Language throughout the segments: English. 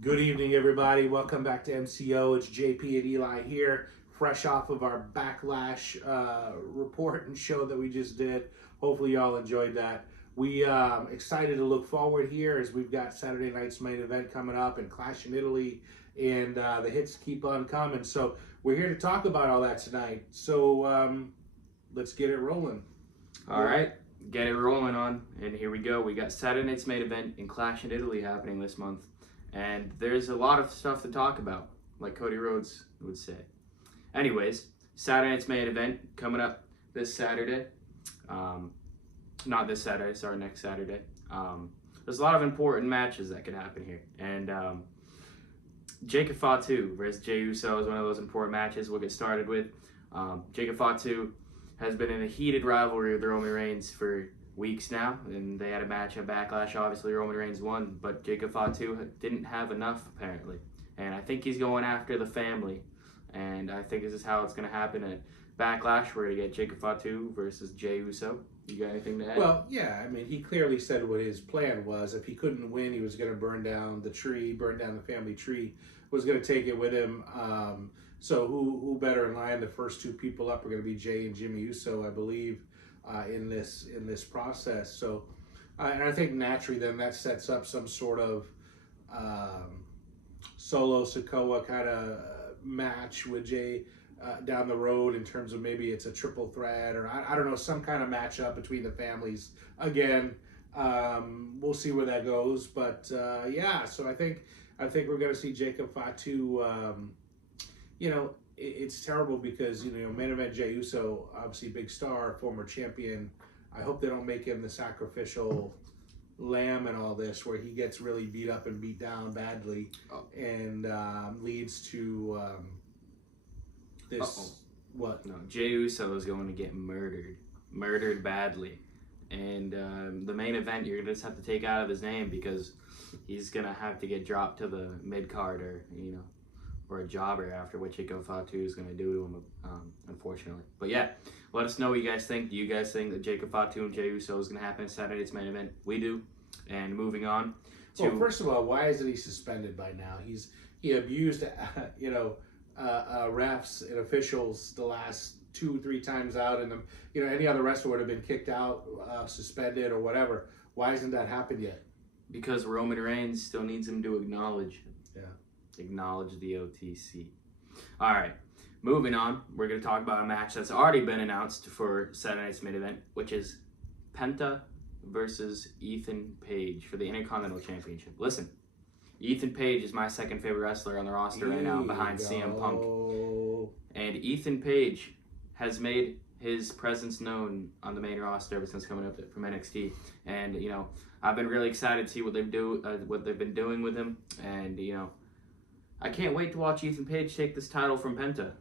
Good evening, everybody. Welcome back to MCO. It's JP and Eli here, fresh off of our backlash report and show that we just did. Hopefully, y'all enjoyed that. We excited to look forward here as we've got Saturday night's main event coming up and Clash in Italy, and the hits keep on coming. So we're here to talk about all that tonight. So let's get it rolling. All right, get it rolling on, and here we go. We got Saturday night's main event in Clash in Italy happening this month. And there's a lot of stuff to talk about, like Cody Rhodes would say. Anyways, Saturday night's main event coming up this Saturday. Not this Saturday, sorry, next Saturday. There's a lot of important matches that could happen here. And Jacob Fatu versus Jey Uso is one of those important matches we'll get started with. Jacob Fatu has been in a heated rivalry with Roman Reigns for weeks now, and they had a match at Backlash. Obviously, Roman Reigns won, but Jacob Fatu didn't have enough, apparently. And I think he's going after the family, and I think this is how it's going to happen at Backlash. We're going to get Jacob Fatu versus Jey Uso. You got anything to add? Well, yeah, I mean, he clearly said what his plan was. If he couldn't win, he was going to burn down the tree, burn down the family tree, was going to take it with him. So who better in line? The first two people up are going to be Jey and Jimmy Uso, I believe. In this process, so and I think naturally then that sets up some sort of Solo Sikoa kind of match with Jey down the road in terms of maybe it's a triple threat or I don't know, some kind of matchup between the families. Again, we'll see where that goes, but yeah. So I think we're going to see Jacob Fatu. It's terrible because, main event Jey Uso, obviously big star, former champion. I hope they don't make him the sacrificial lamb and all this, where he gets really beat up and beat down badly and leads to this. What? No, Jey Uso is going to get murdered badly. And the main event, you're going to just have to take out of his name because he's going to have to get dropped to the mid-card or a jobber after what Jacob Fatu is going to do to him, unfortunately. But yeah, let us know what you guys think. Do you guys think that Jacob Fatu and Jey Uso is going to happen at Saturday's main event? We do. And moving on to... Well, first of all, why isn't he suspended by now? He abused, refs and officials the last 2-3 times out, and any other wrestler would have been kicked out, suspended, or whatever. Why hasn't that happened yet? Because Roman Reigns still needs him to acknowledge. Yeah. Acknowledge the OTC. All right, moving on. We're going to talk about a match that's already been announced for Saturday night's main event, which is Penta versus Ethan Page for the Intercontinental Championship. Listen, Ethan Page is my second favorite wrestler on the roster right now, behind CM Punk. And Ethan Page has made his presence known on the main roster ever since coming up from NXT. And I've been really excited to see what they've been doing with him. And I can't wait to watch Ethan Page take this title from Penta.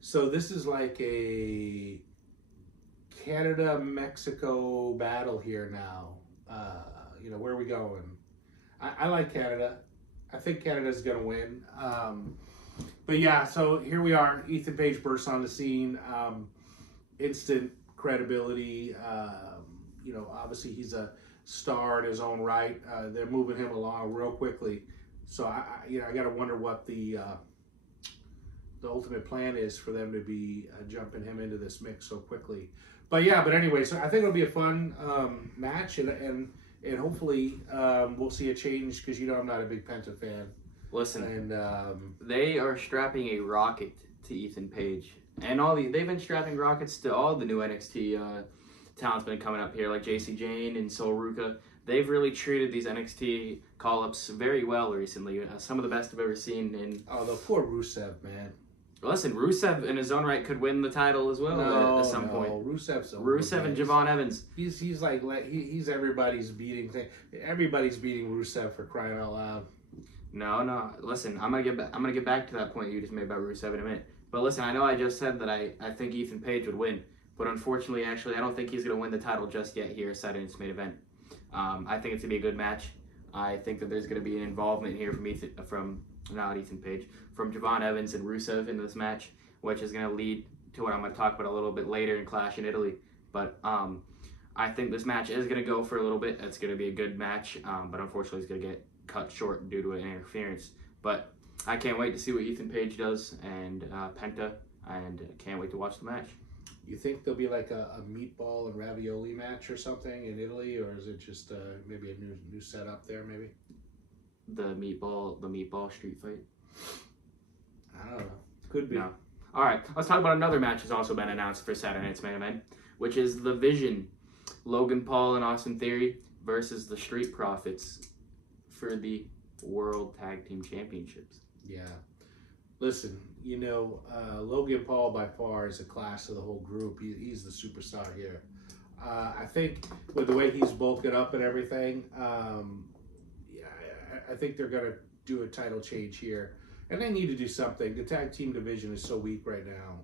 So this is like a Canada-Mexico battle here now. Where are we going? I like Canada. I think Canada's going to win. But yeah, so here we are. Ethan Page bursts on the scene. Instant credibility. Obviously he's a star in his own right. They're moving him along real quickly. So I got to wonder what the ultimate plan is for them to be jumping him into this mix so quickly. But anyway, so I think it'll be a fun match, and hopefully we'll see a change because I'm not a big Penta fan. Listen, and they are strapping a rocket to Ethan Page, and they've been strapping rockets to all the new NXT talent's been coming up here, like JC Jane and Sol Ruka. They've really treated these NXT call-ups very well recently. Some of the best I've ever seen. The poor Rusev, man. Listen, Rusev in his own right could win the title as well at some point. Rusev and Javon Evans. He's everybody's beating thing. Everybody's beating Rusev, for crying out loud. No. Listen, I'm gonna get back to that point you just made about Rusev in a minute. But listen, I know I just said that I think Ethan Page would win, but unfortunately, actually, I don't think he's gonna win the title just yet here at Saturday's main event. I think it's gonna be a good match. I think that there's gonna be an involvement here from Javon Evans and Rusev in this match, which is gonna lead to what I'm gonna talk about a little bit later in Clash in Italy. But I think this match is going to go for a little bit. It's going to be a good match, but unfortunately it's going to get cut short due to an interference. But I can't wait to see what Ethan Page does and Penta, and can't wait to watch the match. You think there'll be like a meatball and ravioli match or something in Italy, or is it just maybe a new setup there? Maybe The meatball street fight. I don't know. Could be. No. All right, let's talk about another match that's also been announced for Saturday Night's Main Event, which is The Vision, Logan Paul and Austin Theory versus the Street Profits for the World Tag Team Championships. Yeah. Listen, Logan Paul by far is the class of the whole group. He's the superstar here. I think with the way he's bulking up and everything, I think they're going to do a title change here. And they need to do something. The tag team division is so weak right now.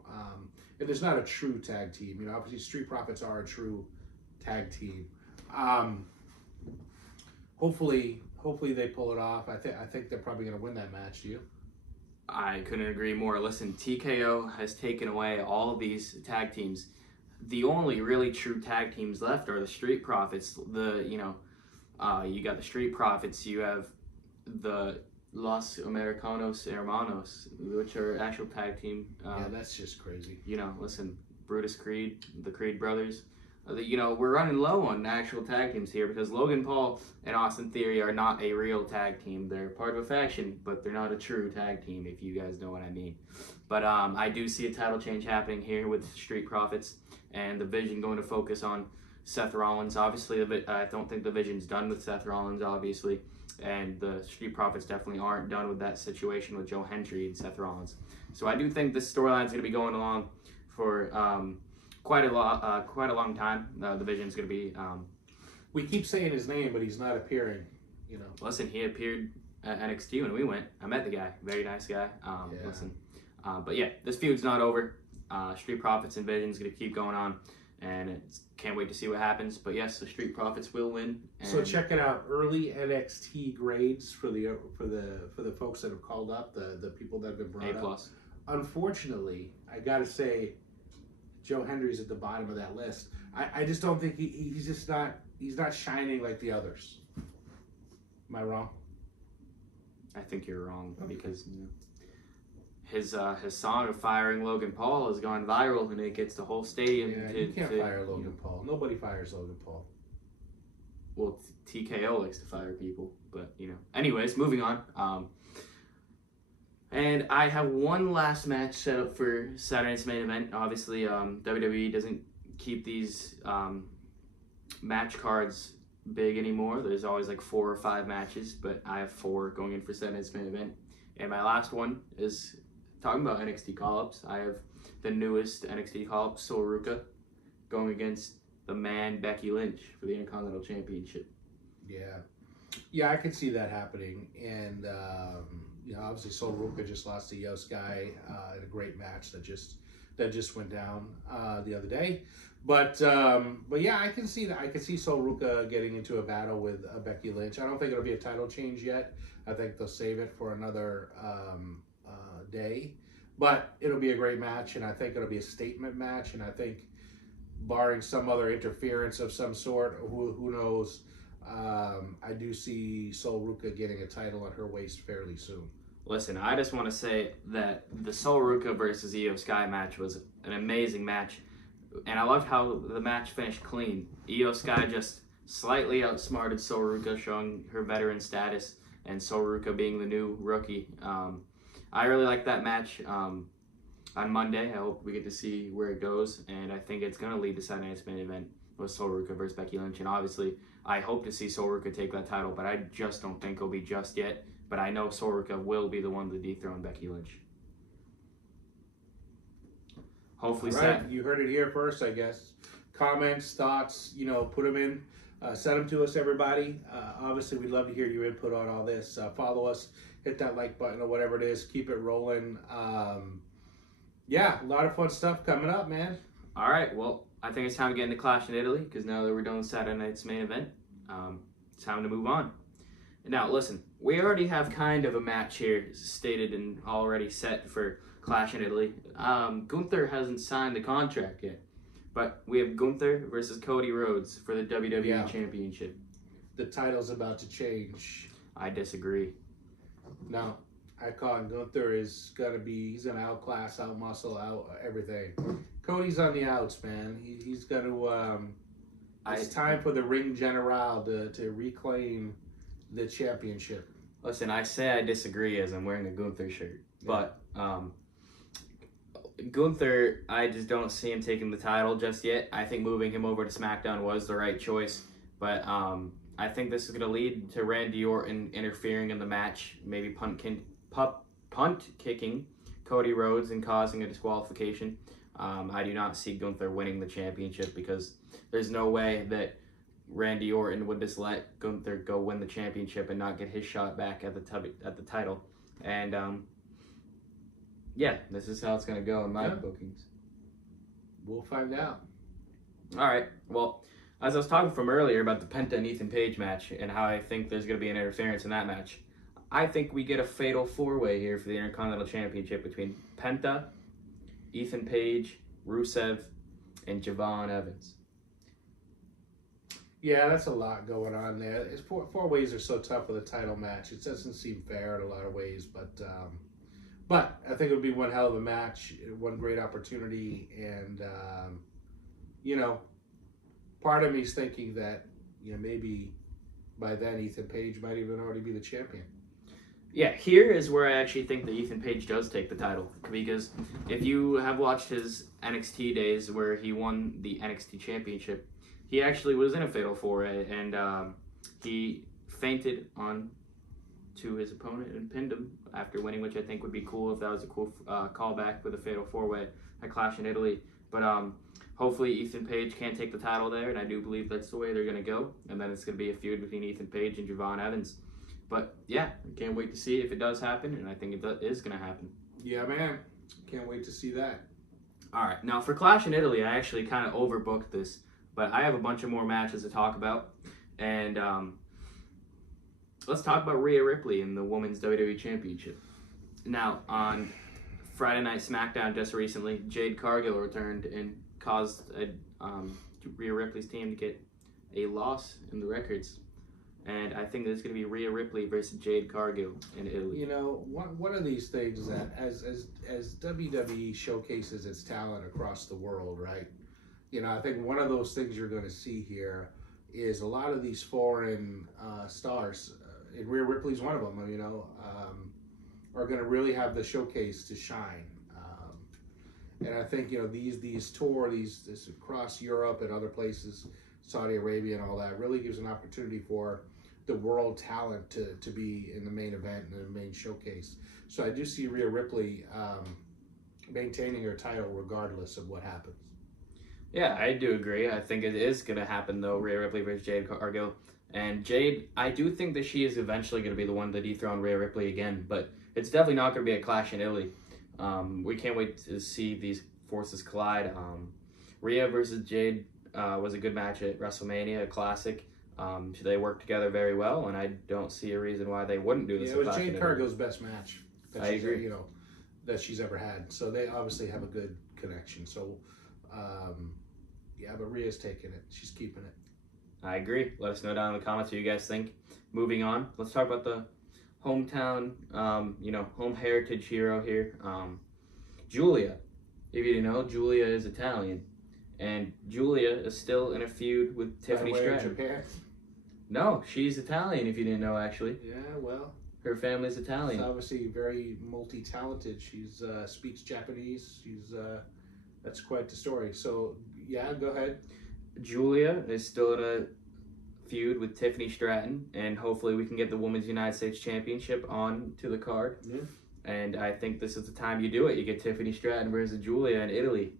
And there's not a true tag team. Obviously Street Profits are a true tag team. Hopefully they pull it off. I think they're probably going to win that match. Do you? I couldn't agree more. Listen, TKO has taken away all of these tag teams. The only really true tag teams left are the Street Profits. You got the Street Profits. You have the Los Americanos Hermanos, which are actual tag team. Yeah, that's just crazy. Listen, Brutus Creed, the Creed brothers. We're running low on actual tag teams here because Logan Paul and Austin Theory are not a real tag team. They're part of a faction, but they're not a true tag team, if you guys know what I mean. But I do see a title change happening here with Street Profits and the Vision going to focus on Seth Rollins. Obviously, I don't think the Vision's done with Seth Rollins, obviously. And the Street Profits definitely aren't done with that situation with Joe Hendry and Seth Rollins. So I do think this storyline is going to be going along for quite a long time. The Vision's going to be. We keep saying his name, but he's not appearing. Listen, he appeared at NXT when we went. I met the guy. Very nice guy. Yeah. Listen, but yeah, this feud's not over. Street Profits and Vision's going to keep going on, and can't wait to see what happens. But yes, the Street Profits will win. So check it out. Early NXT grades for the folks that have called up, the people that have been brought A+. up. Unfortunately, I gotta say, Joe Hendry's at the bottom of that list. I just don't think he's not shining like the others. Am I wrong? I think you're wrong because his song of firing Logan Paul has gone viral and it gets the whole stadium. Yeah, you can't fire Logan Paul. Nobody fires Logan Paul. Well, TKO likes to fire people, but Anyways, moving on. And I have one last match set up for Saturday's Main Event. Obviously, WWE doesn't keep these match cards big anymore. There's always like 4 or 5 matches, but I have 4 going in for Saturday's Main Event. And my last one is talking about NXT call-ups. I have the newest NXT call-up, Sol Ruca, going against the man Becky Lynch for the Intercontinental Championship. Yeah, I can see that happening. And obviously Sol Ruca just lost to Io Sky in a great match that just went down the other day. But yeah, I can see that. I can see Sol Ruca getting into a battle with Becky Lynch. I don't think it'll be a title change yet. I think they'll save it for another day. But it'll be a great match, and I think it'll be a statement match. And I think, barring some other interference of some sort, who knows, I do see Sol Ruca getting a title on her waist fairly soon. Listen, I just want to say that the Sol Ruca versus Io Sky match was an amazing match. And I loved how the match finished clean. Io Sky just slightly outsmarted Sol Ruca, showing her veteran status, and Sol Ruca being the new rookie. I really like that match on Monday. I hope we get to see where it goes, and I think it's going to lead to Saturday Night's Main Event with Sol Ruca versus Becky Lynch. And obviously, I hope to see Sol Ruca take that title, but I just don't think it'll be just yet. But I know Sol Ruca will be the one to dethrone Becky Lynch. Hopefully, right. You heard it here first, I guess. Comments, thoughts, put them in. Send them to us, everybody. Obviously, we'd love to hear your input on all this. Follow us, hit that like button or whatever it is. Keep it rolling. Yeah, a lot of fun stuff coming up, man. All right, well, I think it's time to get into Clash in Italy, because now that we're done with Saturday Night's Main Event, it's time to move on. Now, listen, we already have kind of a match here stated and already set for Clash in Italy. Gunther hasn't signed the contract yet, But we have Gunther versus Cody Rhodes for the WWE Championship. The title's about to change. I disagree. No, I call it Gunther is gonna be. He's gonna outclass, outmuscle, out everything. Cody's on the outs, man. He's gonna. It's time for the Ring General to reclaim the championship. Listen, I say I disagree as I'm wearing a Gunther shirt, but Gunther, I just don't see him taking the title just yet. I think moving him over to SmackDown was the right choice, but I think this is going to lead to Randy Orton interfering in the match, maybe punt kicking Cody Rhodes and causing a disqualification. I do not see Gunther winning the championship because there's no way that Randy Orton would just let Gunther go win the championship and not get his shot back at the title. And yeah, this is how it's going to go in my bookings. We'll find out. All right. Well, as I was talking from earlier about the Penta and Ethan Page match and how I think there's going to be an interference in that match, I think we get a fatal four-way here for the Intercontinental Championship between Penta, Ethan Page, Rusev, and Javon Evans. Yeah, that's a lot going on there. It's four ways are so tough with a title match. It doesn't seem fair in a lot of ways, but I think it would be one hell of a match, one great opportunity, and part of me is thinking that maybe by then Ethan Page might even already be the champion. Yeah, here is where I actually think that Ethan Page does take the title, because if you have watched his NXT days where he won the NXT Championship, he actually was in a fatal four-way, and he fainted on to his opponent and pinned him after winning, which I think would be cool if that was a cool callback with a fatal four-way at Clash in Italy. But hopefully Ethan Page can't take the title there, and I do believe that's the way they're going to go, and then it's going to be a feud between Ethan Page and Javon Evans. But yeah, I can't wait to see if it does happen, and I think it is going to happen. Yeah, man. Can't wait to see that. All right, now for Clash in Italy, I actually kind of overbooked this, but I have a bunch of more matches to talk about, and let's talk about Rhea Ripley in the Women's WWE Championship. Now, on Friday Night SmackDown just recently, Jade Cargill returned and caused Rhea Ripley's team to get a loss in the records. And I think there's going to be Rhea Ripley versus Jade Cargill in Italy. One of these things that as WWE showcases its talent across the world, right? I think one of those things you're going to see here is a lot of these foreign stars, and Rhea Ripley's one of them, are going to really have the showcase to shine. And I think, this across Europe and other places, Saudi Arabia and all that, really gives an opportunity for the world talent to be in the main event and the main showcase. So I do see Rhea Ripley maintaining her title regardless of what happens. Yeah, I do agree. I think it is going to happen, though, Rhea Ripley versus Jade Cargill. And Jade, I do think that she is eventually going to be the one to dethrone Rhea Ripley again, but it's definitely not going to be a Clash in Italy. We can't wait to see these forces collide. Rhea versus Jade was a good match at WrestleMania, a classic. They worked together very well, and I don't see a reason why they wouldn't do this. Yeah, it was Jade Cargill's best match I agree. That she's ever had. So they obviously have a good connection. So, but Rhea's taking it. She's keeping it. I agree. Let us know down in the comments what you guys think. Moving on, let's talk about the hometown, home heritage hero here. Julia. If you didn't know, Julia is Italian. And Julia is still in a feud with Tiffany Stratton. Japan? No, she's Italian, if you didn't know, actually. Yeah, well. Her family's Italian. She's obviously very multi-talented. She's speaks Japanese. That's quite the story. So, yeah, go ahead. Julia is still in a feud with Tiffany Stratton, and hopefully we can get the Women's United States Championship on to the card. Yeah. And I think this is the time you do it. You get Tiffany Stratton versus Julia in Italy.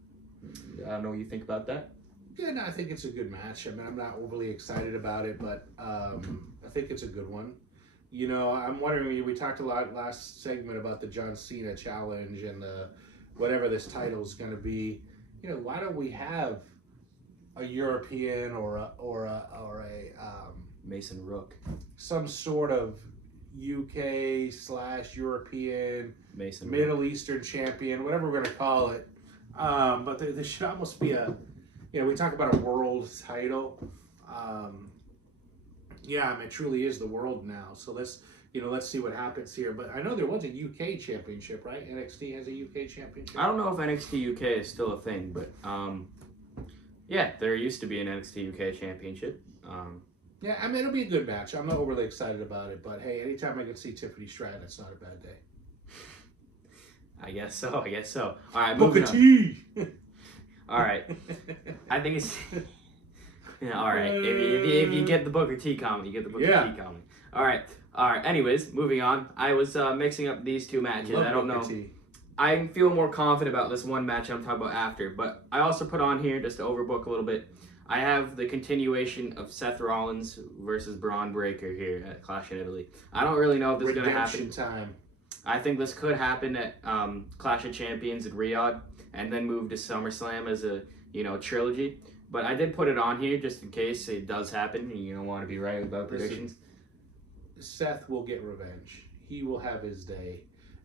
I don't know what you think about that. Yeah, no, I think it's a good match. I mean, I'm not overly excited about it, but I think it's a good one. I'm wondering, we talked a lot last segment about the John Cena challenge and whatever this title is going to be. Why don't we have a European or a Mason Rook, some sort of UK/European, Mason Middle Eastern champion, whatever we're going to call it. But there should almost be we talk about a world title. Yeah, I mean, it truly is the world now. So let's see what happens here. But I know there was a UK championship, right? NXT has a UK championship. I don't know if NXT UK is still a thing, but yeah, there used to be an NXT UK championship. Yeah, I mean, it'll be a good match. I'm not overly excited about it, but hey, anytime I can see Tiffany Stratton, that's not a bad day. I guess so. All right, Booker moving on. T. All right, I think it's yeah, all right. If you get the Booker T comment, you get the Booker T comment. All right. Anyways, moving on. I was mixing up these two matches. I don't know. I feel more confident about this one match I'm talking about after, but I also put on here, just to overbook a little bit, I have the continuation of Seth Rollins versus Braun Breaker here at Clash in Italy. I don't really know if this is going to happen. Time. I think this could happen at Clash of Champions in Riyadh, and then move to SummerSlam as a trilogy. But I did put it on here just in case it does happen, and you don't want to be right about predictions. Seth will get revenge. He will have his day.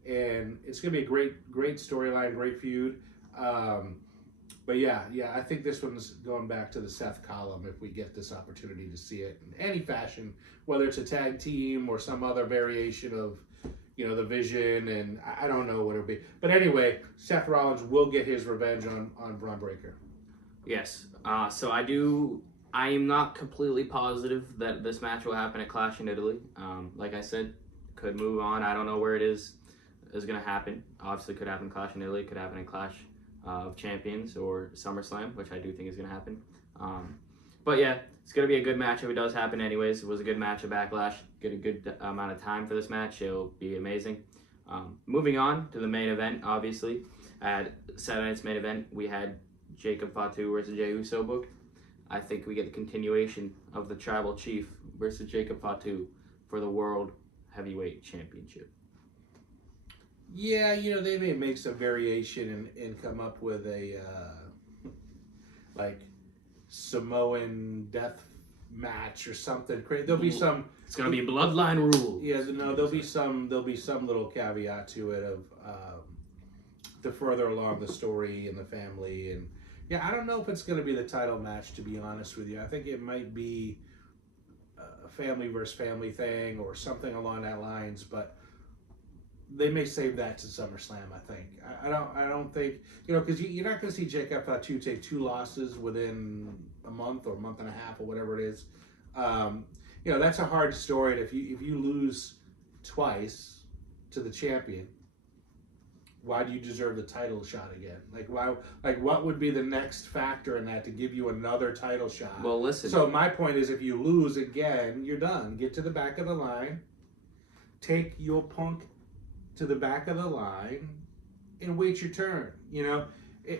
And it's going to be a great storyline, great feud. But yeah, I think this one's going back to the Seth column if we get this opportunity to see it in any fashion, whether it's a tag team or some other variation of, the Vision, and I don't know what it'll be. But anyway, Seth Rollins will get his revenge on Braun Breaker. Yes. So I am not completely positive that this match will happen at Clash in Italy. Like I said, could move on. I don't know where it is going to happen. Obviously, could happen in Clash in Italy. Could happen in Clash of Champions or SummerSlam, which I do think is going to happen. But yeah, it's going to be a good match if it does happen anyways. It was a good match at Backlash. Get a good amount of time for this match. It'll be amazing. Moving on to the main event, obviously. At Saturday night's main event, we had Jacob Fatu versus Jey Uso booked. I think we get the continuation of the Tribal Chief versus Jacob Fatu for the World Heavyweight Championship. Yeah, they may make some variation and come up with a like Samoan death match or something. There'll be some. It's gonna be bloodline rules. Yeah, no, there'll be some little caveat to it of to further along the story and the family, and yeah, I don't know if it's gonna be the title match, to be honest with you. I think it might be a family versus family thing or something along that lines, but they may save that to SummerSlam. I think. I don't think because you're not going to see Jacob Fatu take 2 losses within a month or month and a half or whatever it is. That's a hard story. If you lose twice to the champion, why do you deserve the title shot again? What would be the next factor in that to give you another title shot? Well, listen. So my point is, if you lose again, you're done. Get to the back of the line. Take your punk to the back of the line and wait your turn.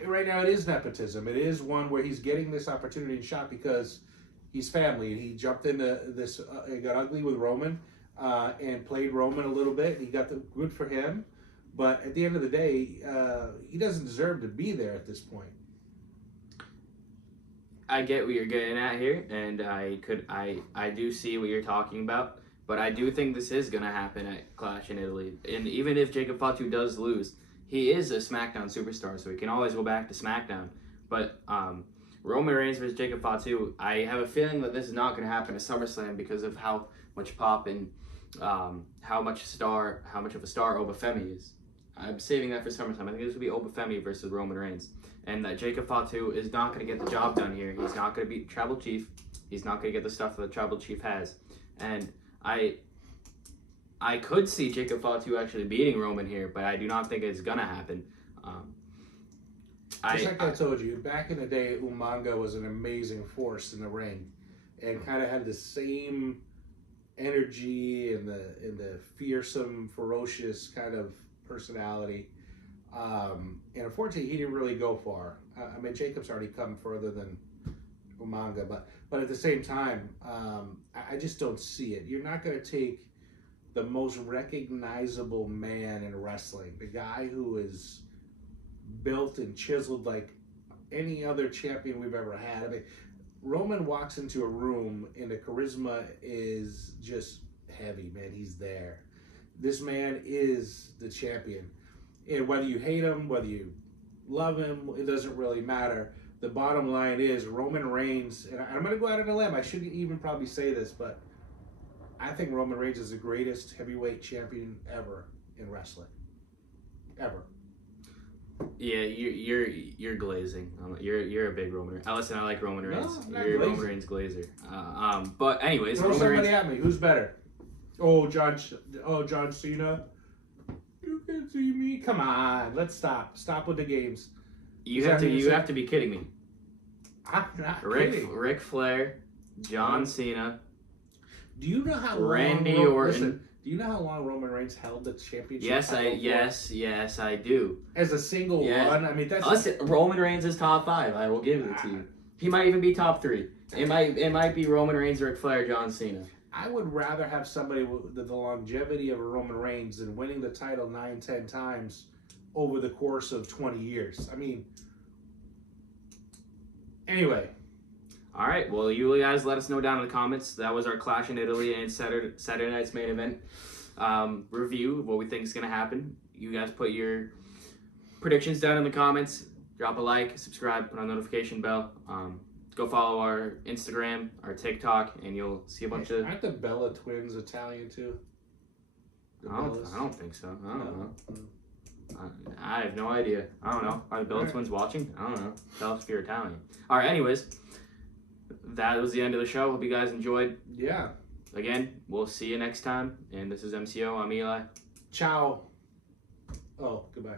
Right now it is nepotism. It is one where he's getting this opportunity and shot because he's family, and he jumped into this. He got ugly with Roman and played Roman a little bit. He got the good for him, but at the end of the day, he doesn't deserve to be there at this point. I get what you're getting at here, and I do see what you're talking about. But I do think this is going to happen at Clash in Italy. And even if Jacob Fatu does lose, he is a SmackDown superstar, so he can always go back to SmackDown. But Roman Reigns versus Jacob Fatu, I have a feeling that this is not going to happen at SummerSlam because of how much pop and how much of a star Obafemi is. I'm saving that for SummerSlam. I think this will be Obafemi versus Roman Reigns. And that Jacob Fatu is not going to get the job done here. He's not going to beat Tribal Chief. He's not going to get the stuff that the Tribal Chief has. And I could see Jacob Fatu actually beating Roman here, but I do not think it's gonna happen. Just like I told you, back in the day, Umaga was an amazing force in the ring, and kind of had the same energy and the fearsome, ferocious kind of personality. And unfortunately, he didn't really go far. I mean, Jacob's already come further than Umaga, but at the same time, I just don't see it. You're not going to take the most recognizable man in wrestling, the guy who is built and chiseled like any other champion we've ever had. I mean, Roman walks into a room and the charisma is just heavy, man. He's there. This man is the champion. And whether you hate him, whether you love him, it doesn't really matter. the bottom line is Roman Reigns, and I'm going to go out on a limb. I shouldn't even probably say this, but I think Roman Reigns is the greatest heavyweight champion ever in wrestling. Ever. Yeah, you're glazing. You're a big Roman Reigns. Listen, I like Roman Reigns. I'm not You're a glazing. Roman Reigns glazer. But anyways, Throw Roman somebody Reigns. at me. Who's better? John Cena. You can see me. Come on, let's stop. Stop with the games. You have to be kidding me. I'm not kidding. Ric Flair, John Cena. Do you know how Randy long? Orton. Listen, do you know how long Roman Reigns held the championship? Yes, title I do. As a single one, I mean that's. Listen, Roman Reigns is top 5. I will give it to you. He might even be top 3. It might be Roman Reigns, Ric Flair, John Cena. I would rather have somebody with the longevity of a Roman Reigns than winning the title 9-10 times over the course of 20 years. I mean, anyway. All right. Well, you guys let us know down in the comments. That was our Clash in Italy and Saturday night's main event review of what we think is going to happen. You guys put your predictions down in the comments. Drop a like, subscribe, put on the notification bell. Go follow our Instagram, our TikTok, and you'll see a bunch of... Aren't the Bella twins Italian too? I don't think so. I don't know. I have no idea. I don't know. Are the Bella twins watching? I don't know. Tell us if you're Italian. All right, anyways. That was the end of the show. Hope you guys enjoyed. Yeah. Again, we'll see you next time. And this is MCO. I'm Eli. Ciao. Oh, goodbye.